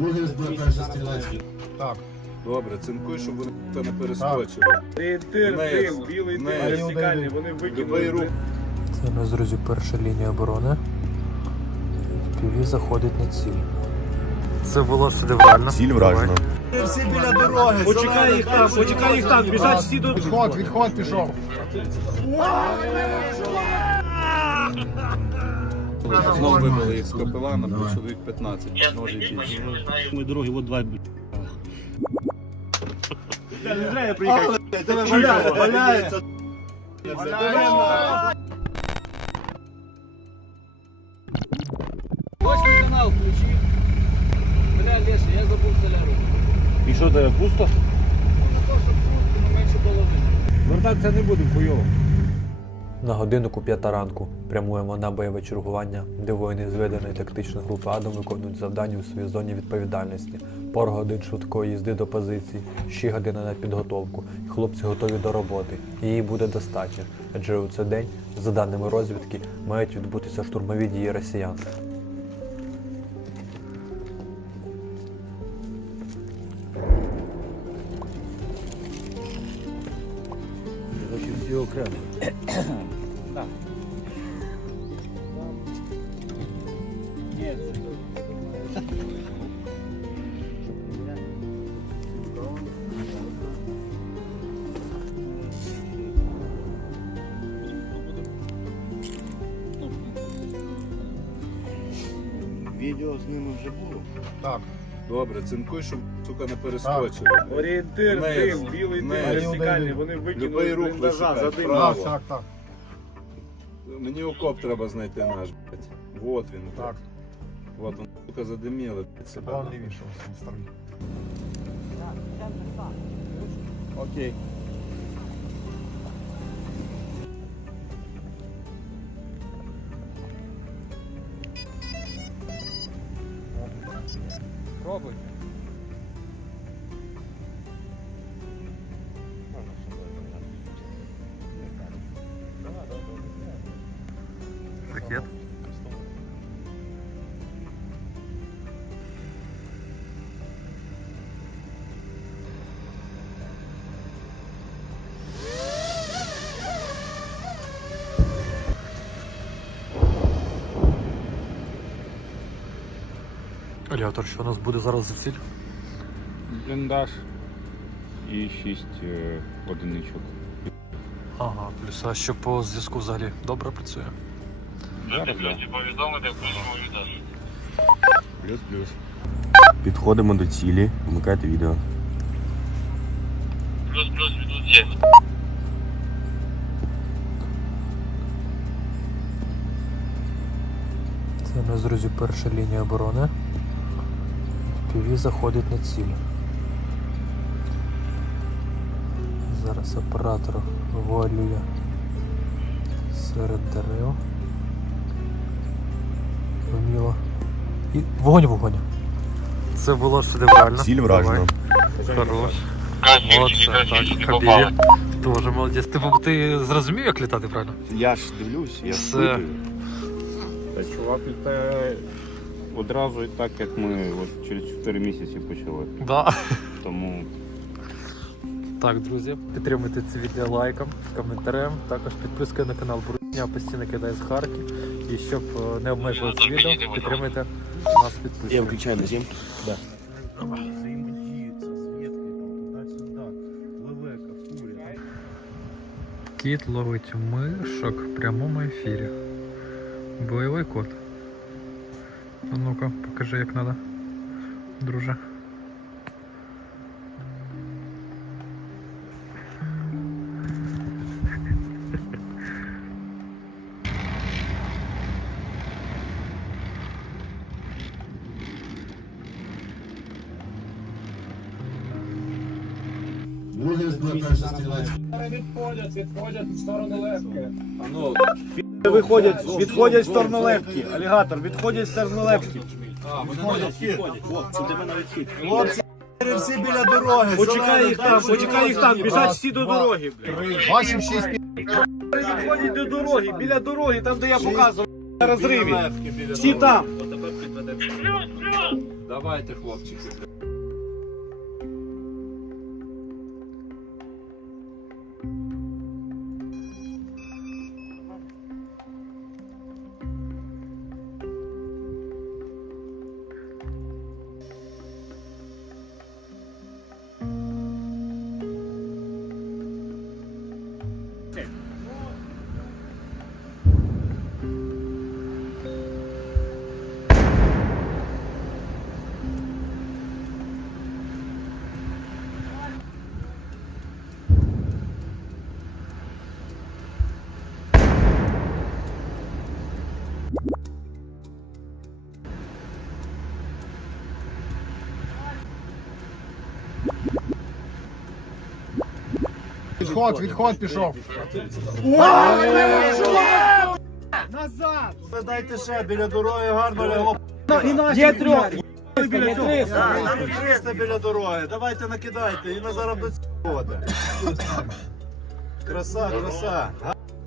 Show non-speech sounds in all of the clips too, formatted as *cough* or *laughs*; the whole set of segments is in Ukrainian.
Збив перший стрілецький. Так. Добре, цинкуй, щоб вони не перескочили. Вниз, дим, білий дим, вниз. вертикальний, вони Любий викинули. рух. Це у нас, друзі, перша лінія оборони. Піві заходить на ціль. Це було шедеврально. Ціль вражена. Всі біля дороги. Почекай їх там, почекай їх там, біжать всі до... Відход, відход пішов. Знову вибили їх з капелана, бо чоловік 15, може більше. Ми дороги, от два. Не зря я приїхав. Тебе валяється. Восьмий канал включив. Бля, Леша, я забув соляру. І що тебе пусто? Ну, то, що пусто, ну, менше половини. Вертатися не будемо, хуйово. На годиннику п'ята ранку прямуємо на бойове чергування, де воїни зведеної тактичної групи Адам виконують завдання у своїй зоні відповідальності. Пар годин швидкої їзди до позиції, ще година на підготовку. І хлопці готові до роботи. Її буде достатньо, адже у цей день, за даними розвідки, мають відбутися штурмові дії росіян. Всі окремо. Відео з ними вже було. Так. Добре, цинкуй, щоб сука не перескочили. Орієнтир, Вниз, дим, білий дим, вниз. вертикальний, вони Любий викинули рух бліндажа висікай, за дим. Так, так, так. Мені окоп треба знайти наш, блядь. Вот він. Так. Вот он, сука, задиміли блядь, себе. Вон лівіше, ось старий. Окей. Пробуй. Аліатор, що у нас буде зараз за ціль? Бліндаж і 6 одиничок. Ага, плюс а що по зв'язку взагалі добре працює? Плюс-плюс. Підходимо до цілі, вмикайте відео. Плюс плюс відусід. Це у нас, друзі, перша лінія оборони. Піві заходить на ціль. Зараз оператор вуалює серед дерев. Вміло. І вогонь вогонь. Це було шедеврально. Ціль вражена. Давай. Хорош. Молодце, так, Хабібі. Дуже молодець. Ти, ти зрозумів, як літати, правильно? Я ж дивлюсь, я ж Все. Та чувак літає одразу і так, як ми от через 4 місяці почали. Да. Тому Так, друзі, підтримуйте це відео лайком, коментарем, також підпискою на канал Брудня, постійно кидає з Харків. І щоб е, не обмежувати відео, підтримуйте нас Я підпискою. включаю на зім. Кіт ловить мишок в прямому ефірі. Бойовий кот. А ну-ка, покажи як надо, друже. Другий збив перший стрілецький. Відходять, відходять в сторону легки. А ну, Виходять, відходять в сторону. Алігатор, відходять в сторону легкі. Хлопці, всі біля дороги. Почекай їх там, почекай їх там, біжать всі до дороги. Бачив шість пі- Відходять до дороги, біля дороги, там де я показував на розриві. Всі там. Давайте, хлопчики. Відход, відход пішов. Назад! дайте ще біля дороги гарно лягло. Є трьох. Біля 300 біля дороги. Давайте накидайте, і на зараз води. Краса, краса.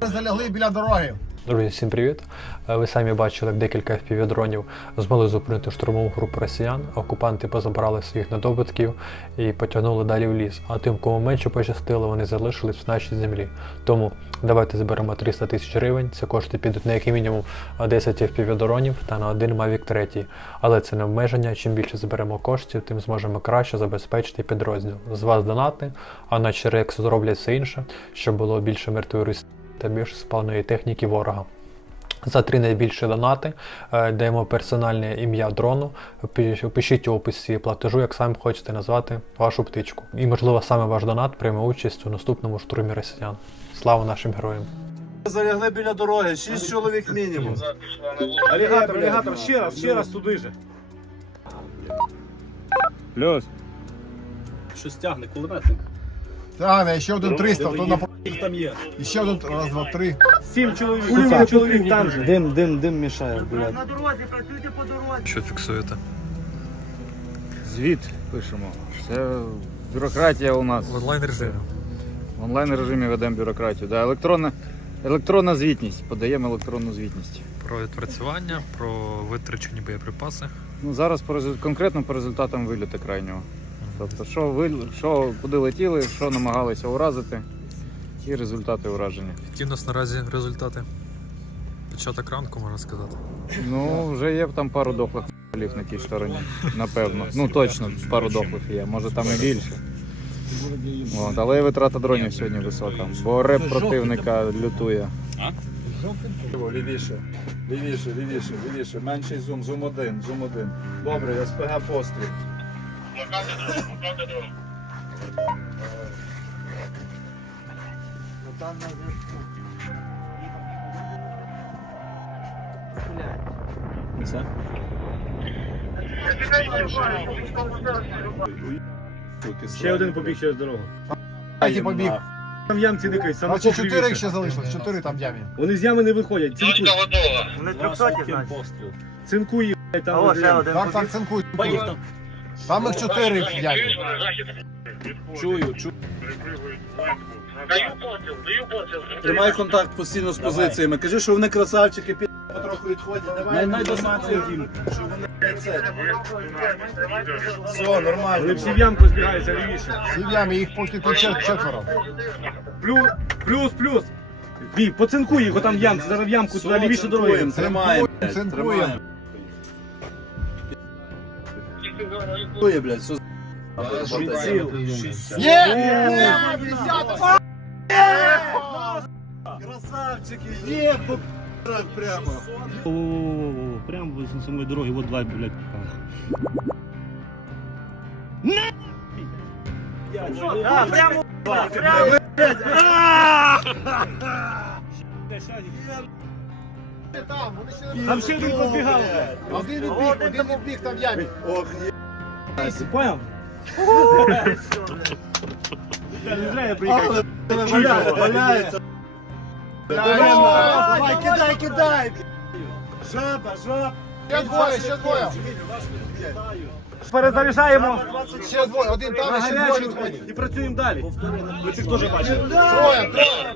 Залягли біля дороги. Друзі, всім привіт! Е, Ви самі бачили, як декілька FPV-дронів змогли зупинити штурмову групу росіян. Окупанти позабрали своїх недобитків і потягнули далі в ліс. А тим, кому менше пощастило, вони залишились в нашій землі. Тому давайте зберемо 300 тисяч гривень. Це кошти підуть на як мінімум 10 FPV-дронів та на один Mavic 3. Але це не обмеження. Чим більше зберемо коштів, тим зможемо краще забезпечити підрозділ. З вас донати, а наші рекс зроблять все інше, щоб було більше мертвої Росії та більш спавної техніки ворога. За три найбільші донати е, даємо персональне ім'я дрону. Пишіть у описі платежу, як самі хочете назвати вашу птичку. І, можливо, саме ваш донат прийме участь у наступному штурмі росіян. Слава нашим героям! Залягли біля дороги, 6 чоловік мінімум. Алігатор, алігатор, ще раз, ще раз туди же. Плюс. Щось тягне, кулеметник. Тягне, ще один 300, то на Їх там є. І ще один, раз, два, три. Сім чоловік. Сім чоловік там же. Дим, дим, дим мішає, блядь. Що фіксуєте? Звіт пишемо. Це бюрократія у нас. В онлайн режимі. В онлайн режимі ведемо бюрократію. Да, електронна, електронна звітність. Подаємо електронну звітність. Про відпрацювання, про витрачені боєприпаси. Ну, зараз по резу- конкретно по результатам виліту крайнього. Тобто, що, ви, що куди летіли, що намагалися уразити, і результати ураження. Які в нас наразі результати? Початок ранку, можна сказати. Ну, вже є там пару дохлих лів на тій стороні, напевно. Ну точно, пару дохлих є, може там і більше. От, але і витрата дронів сьогодні висока, бо реп противника лютує. Лівіше, лівіше, лівіше, лівіше. Менший зум, зум один, зум один. Добре, СПГ постріл. Ще один побіг через дорогу. Третій побіг. Там в ямці дикай, саме Значить, чотири їх ще залишилось, чотири там в ямі. Вони з ями не виходять. Цинкуй. Вони трьохсоті, значить. Цинкуй, їх, блядь, там. О, ще один. Так, так, цинкуй. Там їх чотири в ямі. Чую, чую. Тримай контакт постійно з позиціями. Кажи, що вони красавчики, пі... потроху відходять. Давай Най досматривай їм. що вони це. Все, нормально. Вони всі в ямку збігаються лівіше. Всі в ямі, їх поки тут чет- четверо. Плюс, плюс, плюс. Бій, поцинкуй їх, там в ямці, зараз в ямку, туди лівіше дороги. Тримаємо, блядь, тримаємо. Цинкує, блядь, все! Красавчики, є по п***ах прямо. О-о-о, прямо з самої дороги, от два, блядь. А, прямо, прямо. Там, вони ще Там ще один підбігав. Один відбіг, один відбіг там в ямі. Ох, є. Поняв? Не знаю, я приїхав. Валяється. Давай, кидай, кидай. Жаба, жаба. Ще двоє, ще двоє. Перезаряджаємо Ще двоє, один там, і ще двоє відходять. і працюємо далі. Ви цих теж бачили. Троє, троє.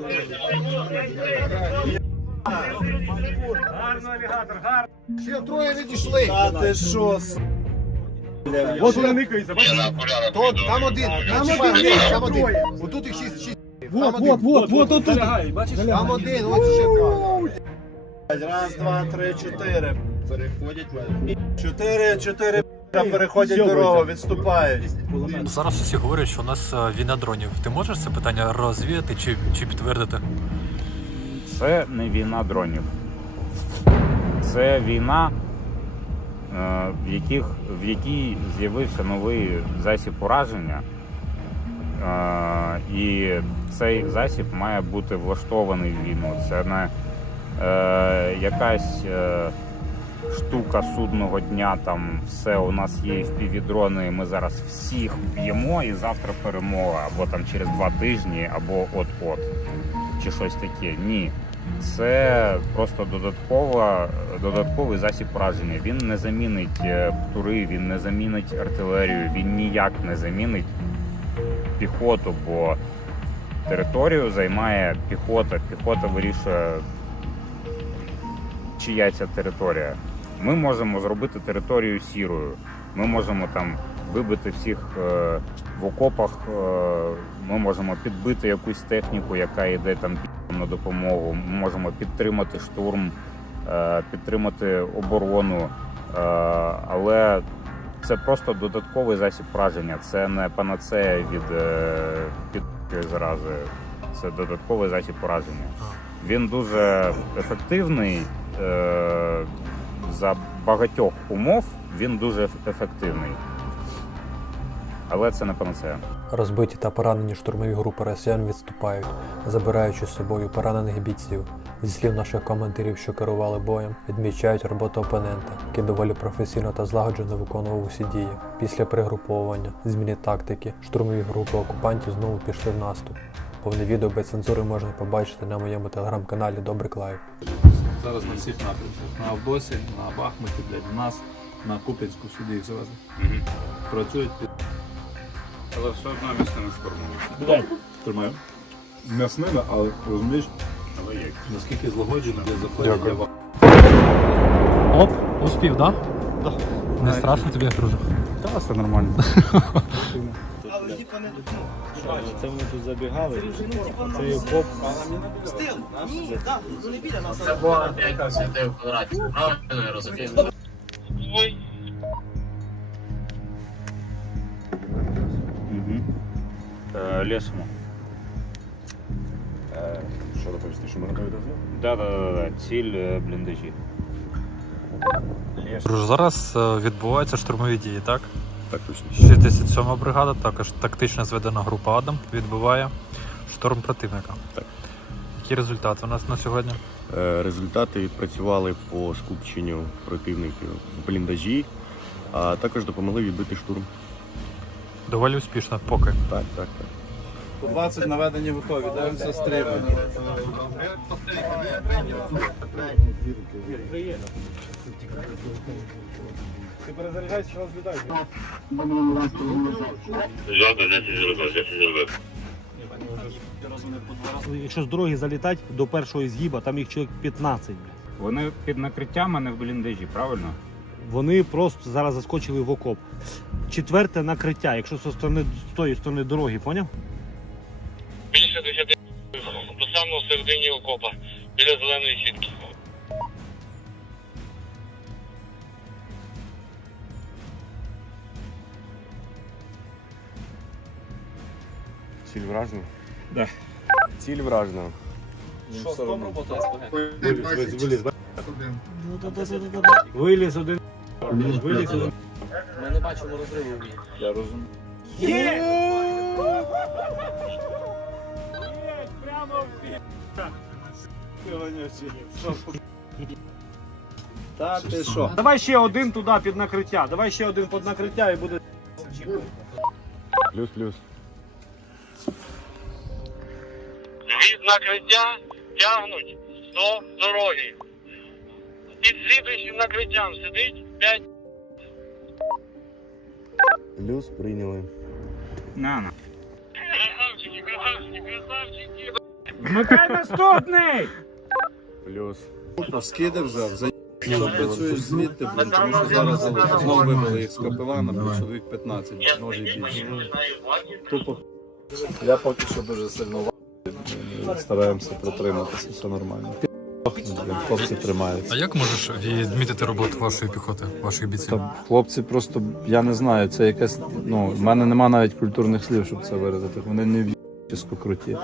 Гарно, алігатор, гарно. Ще троє відійшли. Та ти що? От вони никаються, бачиш? То, там один. Там один, там один. Отут їх шість, шість. Вот, вот, вот, вот, от тут. Там один, ось ще два. Раз, два, три, чотири. Переходять. Чотири, чотири переходять дорогу, відступають. Зараз усі говорять, що у нас е, війна дронів. Ти можеш це питання розвіяти чи, чи підтвердити? Це не війна дронів. Це війна, в, яких, в якій з'явився новий засіб ураження. Е, І цей засіб має бути влаштований в війну. Це не е, якась е, штука судного дня, там все у нас є впівдрони, ми зараз всіх б'ємо і завтра перемога, або там через два тижні, або от-от, чи щось таке. Ні. Це просто додаткова, додатковий засіб ураження. Він не замінить е, птури, він не замінить артилерію, він ніяк не замінить піхоту, бо територію займає піхота. Піхота вирішує, чия ця територія. Ми можемо зробити територію сірою. Ми можемо там вибити всіх е, в окопах. Е, ми можемо підбити якусь техніку, яка йде там на допомогу. Ми можемо підтримати штурм, е, підтримати оборону. Е, але це просто додатковий засіб враження. Це не панацея від під зарази. Це додатковий засіб ураження. Він дуже ефективний за багатьох умов. Він дуже ефективний. Але це не панацея. Розбиті та поранені штурмові групи росіян відступають, забираючи з собою поранених бійців. Зі слів наших командирів, що керували боєм, відмічають роботу опонента, який доволі професійно та злагоджено виконував усі дії. Після пригруповування, зміни тактики, штурмові групи окупантів знову пішли в наступ. Повне відео без цензури можна побачити на моєму телеграм-каналі Добрик Лайв. Зараз на всіх напрямках. На Авдосі, на Бахмуті, блядь, у нас, на Куп'янську сюди їх завезли. Працюють під Але все одно міцними штурмом. тримаємо. М'ясними, але розумієш, наскільки злагоджено для заходять для вас. Оп, успів, да? Да. Не страшно тобі, друже? Та все нормально. *laughs* Але типа не тут. Це ми тут забігали. Це є коп. Е, Лєсимо. Що доповісти, що ми готові до зв'язку? Да, да, да, да. Ціль е, бліндажі. Друже, зараз е, відбуваються штурмові дії, так? Так точно. 67 бригада, також тактично зведена група Адам, відбиває штурм противника. Так. Які результати у нас на сьогодні? Е, Результати відпрацювали по скупченню противників в бліндажі, а також допомогли відбити штурм. Доволі успішно, поки. Так, так, так. По 20 наведені готові, дивимося стріми. Ти перезаряджайся, що розглядай. Якщо з дороги залітати до першого згіба, там їх чоловік 15. блядь. Вони під накриттям, а не в бліндажі, правильно? Вони просто зараз заскочили в окоп. Четверте накриття, якщо зі сторони з тої сторони дороги, поняв? Більше 10 до самого середині окопа, біля зеленої сітки. Ціль вражена? Да. Ціль вражена. Виліз один. Виліз один. Ми не бачимо розриву. Я розумію. Та ти що? Давай ще один туди під накриття. Давай ще один під накриття і буде. Плюс-плюс. Від накриття тягнуть до дороги. Під слідуючим накриттям сидить 5 Плюс прийняли. На, на. красавчики, красавчики, красавчики. Вмикай наступний! Плюс. Скиди вже, за Працюєш звідти, блін, тому що зараз знову вибили їх з КПВ, на чоловік 15, може і більше. Тупо. Я поки що дуже сильно в- стараємося протриматися, все нормально. Блін, Хлопці тримаються. А як можеш відмітити роботу вашої піхоти, ваших бійців? Та хлопці просто, я не знаю, це якась. Ну, в мене немає навіть культурних слів, щоб це виразити. Вони не в'їчисько круті.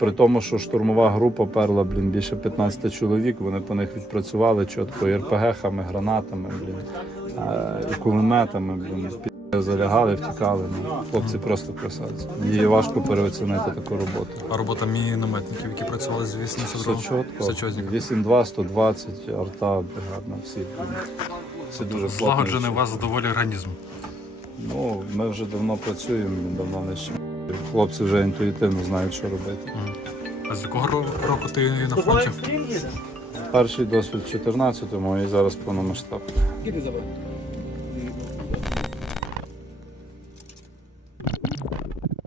При тому, що штурмова група перла, блін, більше 15 чоловік, вони по них відпрацювали чітко і РПГ-хами, гранатами, блін, е, і кулеметами, блін, залягали, втікали. Ну, хлопці просто красавці. Її важко переоцінити таку роботу. А робота мінометників, які працювали з 82 Все чітко. Все чотко. 8-2, 120, арта, бригадна, всі. Це дуже. Злагоджений у вас доволі організм. Ну, ми вже давно працюємо, давно не ще. Хлопці вже інтуїтивно знають, що робити. А з якого року ти на фронті? Перший досвід в 14-му і зараз повномасштаб.